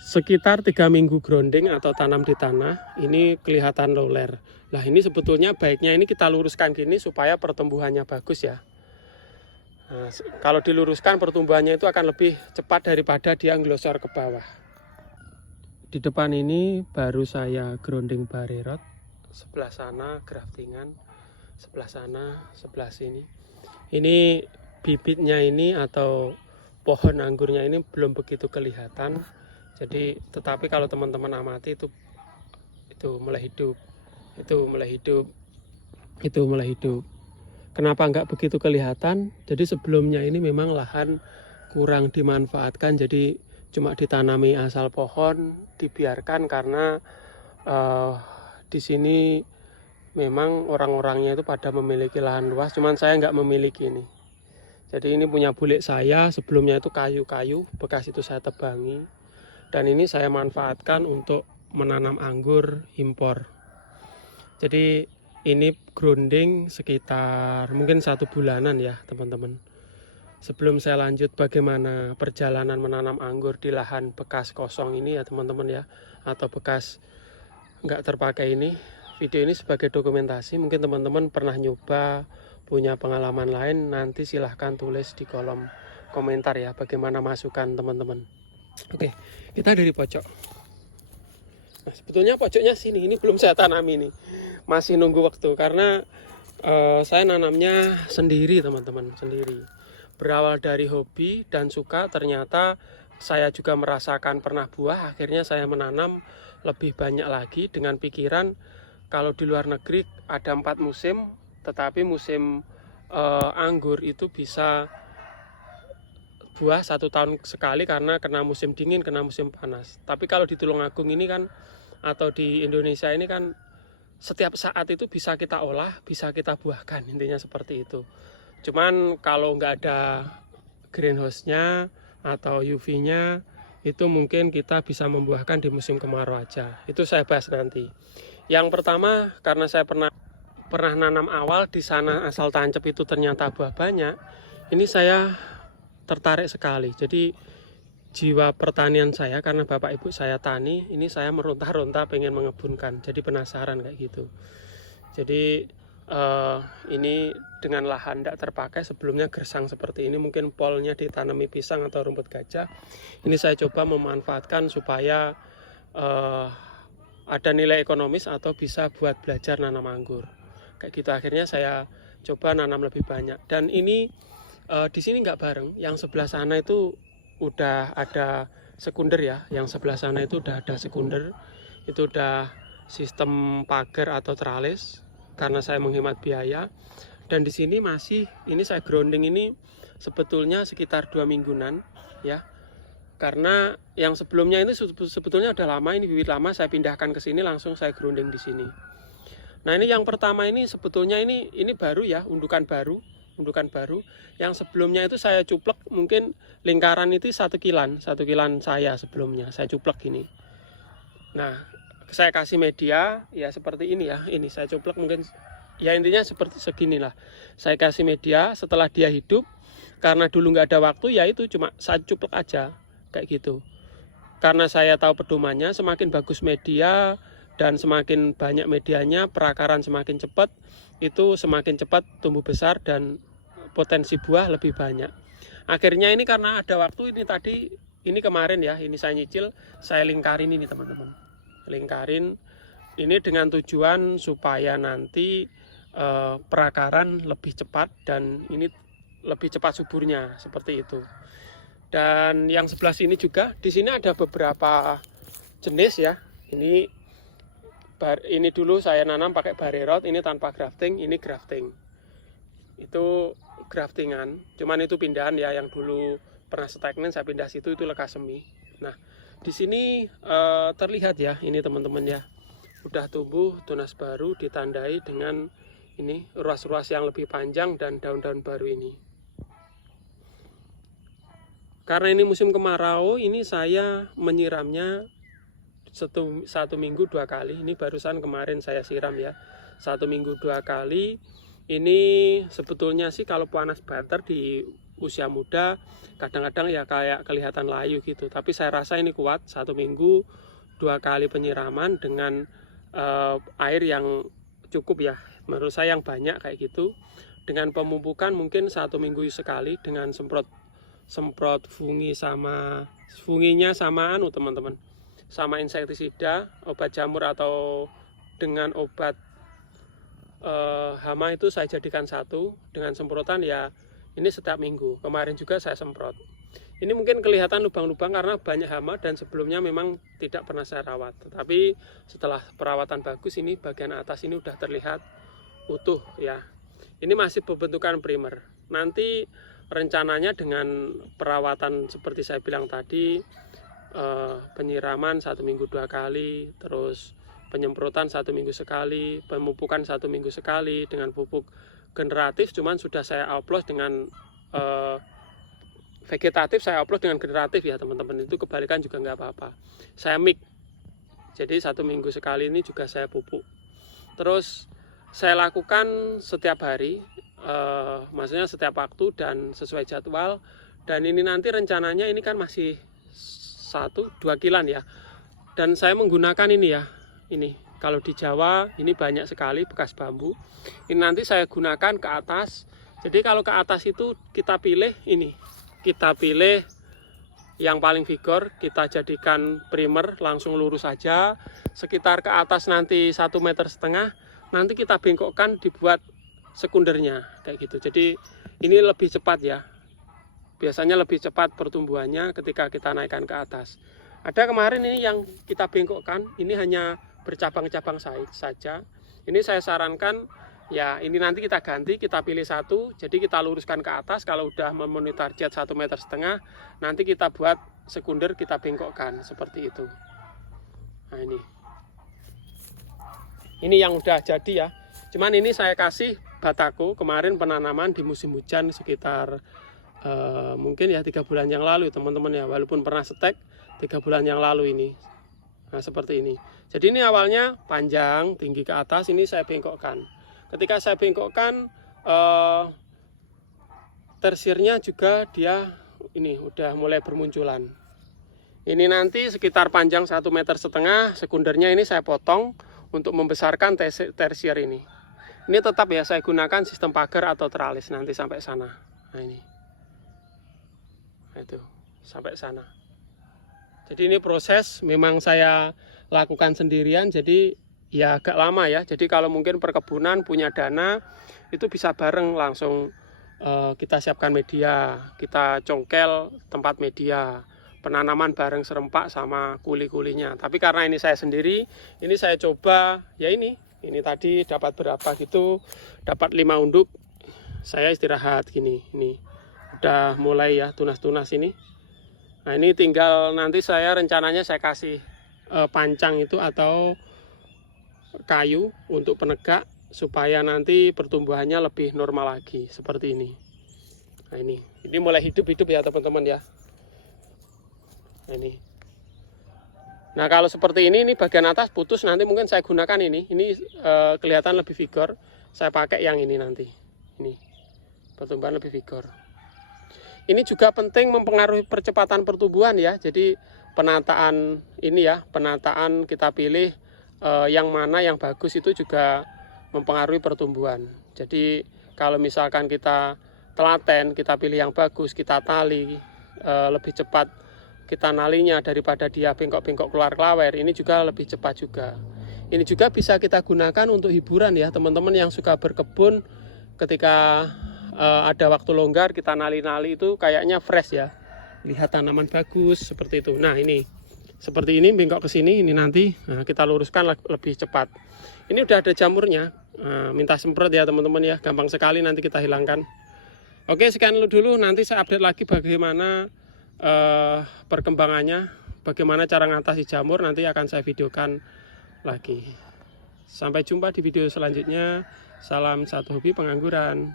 Sekitar 3 minggu grounding atau tanam di tanah, ini kelihatan roller. Nah ini sebetulnya baiknya ini kita luruskan gini supaya pertumbuhannya bagus ya. Nah, kalau diluruskan pertumbuhannya itu akan lebih cepat daripada dia ngelosor ke bawah. Di depan ini baru saya grounding barerot, sebelah sana graftingan, sebelah sana, sebelah sini. Ini bibitnya ini atau pohon anggurnya ini belum begitu kelihatan. Jadi tetapi kalau teman-teman amati itu mulai hidup, itu mulai hidup. Kenapa nggak begitu kelihatan? Jadi sebelumnya ini memang lahan kurang dimanfaatkan, jadi cuma ditanami asal pohon, dibiarkan karena di sini memang orang-orangnya itu pada memiliki lahan luas, cuman saya nggak memiliki ini. Jadi ini punya bulik saya, sebelumnya itu kayu-kayu, bekas itu saya tebangi. Dan ini saya manfaatkan untuk menanam anggur impor. Jadi ini grounding sekitar mungkin 1 bulanan ya teman-teman. Sebelum saya lanjut bagaimana perjalanan menanam anggur di lahan bekas kosong ini ya teman-teman ya, atau bekas nggak terpakai ini, video ini sebagai dokumentasi. Mungkin teman-teman pernah nyoba, punya pengalaman lain, nanti silahkan tulis di kolom komentar ya bagaimana masukan teman-teman. Oke, kita dari pojok. Nah, sebetulnya pojoknya sini, ini belum saya tanam ini. Masih nunggu waktu karena saya nanamnya sendiri teman-teman, sendiri. Berawal dari hobi dan suka, ternyata saya juga merasakan pernah buah, akhirnya saya menanam lebih banyak lagi dengan pikiran kalau di luar negeri ada 4 musim, tetapi musim anggur itu bisa buah 1 tahun sekali karena kena musim dingin, kena musim panas. Tapi kalau di Tulungagung ini kan, atau di Indonesia ini kan, setiap saat itu bisa kita olah, bisa kita buahkan, intinya seperti itu. Cuman kalau nggak ada greenhouse-nya atau UV-nya, itu mungkin kita bisa membuahkan di musim kemarau aja. Itu saya bahas nanti. Yang pertama, karena saya pernah nanam awal di sana asal tancap itu ternyata buah banyak, ini saya tertarik sekali. Jadi jiwa pertanian saya, karena bapak ibu saya tani, ini saya meronta-ronta pengen mengebunkan, jadi penasaran kayak gitu. Jadi ini dengan lahan tidak terpakai, sebelumnya gersang seperti ini, mungkin polnya ditanami pisang atau rumput gajah. Ini saya coba memanfaatkan supaya ada nilai ekonomis atau bisa buat belajar nanam anggur kayak gitu. Akhirnya saya coba nanam lebih banyak, dan ini di sini nggak bareng, yang sebelah sana itu udah ada sekunder ya, yang sebelah sana itu udah ada sekunder, itu udah sistem pagar atau tralis karena saya menghemat biaya. Dan di sini masih, ini saya grounding ini sebetulnya sekitar 2 mingguan ya, karena yang sebelumnya ini sebetulnya udah lama, ini bibit lama saya pindahkan ke sini, langsung saya grounding di sini. Nah ini yang pertama ini sebetulnya ini baru ya, undukan baru. Yang sebelumnya itu saya cuplek, mungkin lingkaran itu 1 kilan saya sebelumnya saya cuplek gini. Nah saya kasih media ya seperti ini ya, ini saya cuplek mungkin ya, intinya seperti seginilah. Saya kasih media, setelah dia hidup, karena dulu nggak ada waktu ya itu cuma saya cuplek aja kayak gitu. Karena saya tahu pedomannya, semakin bagus media dan semakin banyak medianya, perakaran semakin cepat, itu semakin cepat tumbuh besar dan potensi buah lebih banyak. Akhirnya ini karena ada waktu, ini tadi, ini kemarin ya, ini saya nyicil, saya lingkarin ini teman-teman. Lingkarin ini dengan tujuan supaya nanti perakaran lebih cepat dan ini lebih cepat suburnya, seperti itu. Dan yang sebelah sini juga, di sini ada beberapa jenis ya. Ini dulu saya nanam pakai barerot, ini tanpa grafting, ini grafting. Itu graftingan, cuman itu pindahan ya, yang dulu pernah stagnan saya pindah situ, itu lekas semi. Nah di sini terlihat ya, ini teman-teman ya, udah tumbuh tunas baru ditandai dengan ini ruas-ruas yang lebih panjang dan daun-daun baru ini. Karena ini musim kemarau, ini saya menyiramnya 1 minggu 2 kali. Ini barusan kemarin saya siram ya, 1 minggu 2 kali. Ini sebetulnya sih kalau panas banter di usia muda, kadang-kadang ya kayak kelihatan layu gitu. Tapi saya rasa ini kuat, 1 minggu 2 kali penyiraman dengan air yang cukup ya. Menurut saya yang banyak kayak gitu. Dengan pemupukan mungkin 1 minggu sekali dengan semprot funginya sama teman-teman, sama insektisida, obat jamur atau dengan obat hama itu saya jadikan satu. Dengan semprotan ya ini setiap minggu. Kemarin juga saya semprot. Ini mungkin kelihatan lubang-lubang karena banyak hama dan sebelumnya memang tidak pernah saya rawat. Tetapi setelah perawatan bagus ini bagian atas ini udah terlihat utuh ya. Ini masih pembentukan primer. Nanti rencananya dengan perawatan seperti saya bilang tadi, penyiraman 1 minggu 2 kali, terus penyemprotan 1 minggu sekali, pemupukan 1 minggu sekali dengan pupuk generatif. Cuman sudah saya oplos dengan vegetatif, saya oplos dengan generatif ya teman-teman. Itu kebalikan juga nggak apa-apa. Saya mix. Jadi 1 minggu sekali ini juga saya pupuk. Terus saya lakukan setiap hari, maksudnya setiap waktu dan sesuai jadwal. Dan ini nanti rencananya ini kan masih 1-2 kilan ya. Dan saya menggunakan ini ya, ini kalau di Jawa ini banyak sekali bekas bambu. Ini nanti saya gunakan ke atas. Jadi kalau ke atas itu kita pilih ini, kita pilih yang paling vigor, kita jadikan primer langsung lurus saja. Sekitar ke atas nanti 1,5 meter, nanti kita bengkokkan dibuat sekundernya kayak gitu. Jadi ini lebih cepat ya. Biasanya lebih cepat pertumbuhannya ketika kita naikkan ke atas. Ada kemarin ini yang kita bengkokkan, ini hanya bercabang-cabang saja. Ini saya sarankan ya, ini nanti kita ganti, kita pilih satu, jadi kita luruskan ke atas. Kalau udah memenuhi target 1,5 meter, nanti kita buat sekunder, kita bengkokkan seperti itu. Nah ini yang udah jadi ya. Cuman ini saya kasih batako kemarin penanaman di musim hujan sekitar mungkin ya 3 bulan yang lalu teman-teman ya. Walaupun pernah setek 3 bulan yang lalu ini. Nah seperti ini. Jadi ini awalnya panjang, tinggi ke atas, ini saya bengkokkan. Ketika saya bengkokkan, tersirnya juga dia ini udah mulai bermunculan. Ini nanti sekitar panjang 1,5 meter, sekundernya ini saya potong untuk membesarkan tersier ini. Ini tetap ya saya gunakan sistem pagar atau teralis nanti sampai sana. Nah ini, itu sampai sana. Jadi ini proses memang saya lakukan sendirian, jadi ya agak lama ya. Jadi kalau mungkin perkebunan punya dana, itu bisa bareng langsung kita siapkan media, kita congkel tempat media, penanaman bareng serempak sama kuli-kulinya. Tapi karena ini saya sendiri, ini saya coba ya ini tadi dapat berapa gitu, dapat 5 unduk. Saya istirahat gini, ini udah mulai ya tunas-tunas ini. Nah ini tinggal nanti saya rencananya saya kasih pancang itu atau kayu untuk penegak supaya nanti pertumbuhannya lebih normal lagi seperti ini. Nah ini mulai hidup-hidup ya teman-teman ya. Nah ini. Nah kalau seperti ini bagian atas putus, nanti mungkin saya gunakan ini kelihatan lebih vigor. Saya pakai yang ini nanti. Ini pertumbuhan lebih vigor. Ini juga penting mempengaruhi percepatan pertumbuhan ya. Jadi penataan ini ya, penataan kita pilih yang mana yang bagus itu juga mempengaruhi pertumbuhan. Jadi kalau misalkan kita telaten, kita pilih yang bagus, kita tali lebih cepat kita nalinya daripada dia bengkok-bengkok keluar klawer, ini juga lebih cepat juga. Ini juga bisa kita gunakan untuk hiburan ya teman-teman yang suka berkebun. Ketika ada waktu longgar kita nali-nali itu kayaknya fresh ya, lihat tanaman bagus seperti itu. Nah ini seperti ini bengkok ke sini, ini nanti kita luruskan lebih cepat. Ini udah ada jamurnya, minta semprot ya teman-teman ya, gampang sekali nanti kita hilangkan. Oke, sekian dulu, nanti saya update lagi bagaimana perkembangannya, bagaimana cara ngatasi jamur, nanti akan saya videokan lagi. Sampai jumpa di video selanjutnya. Salam satu hobi pengangguran.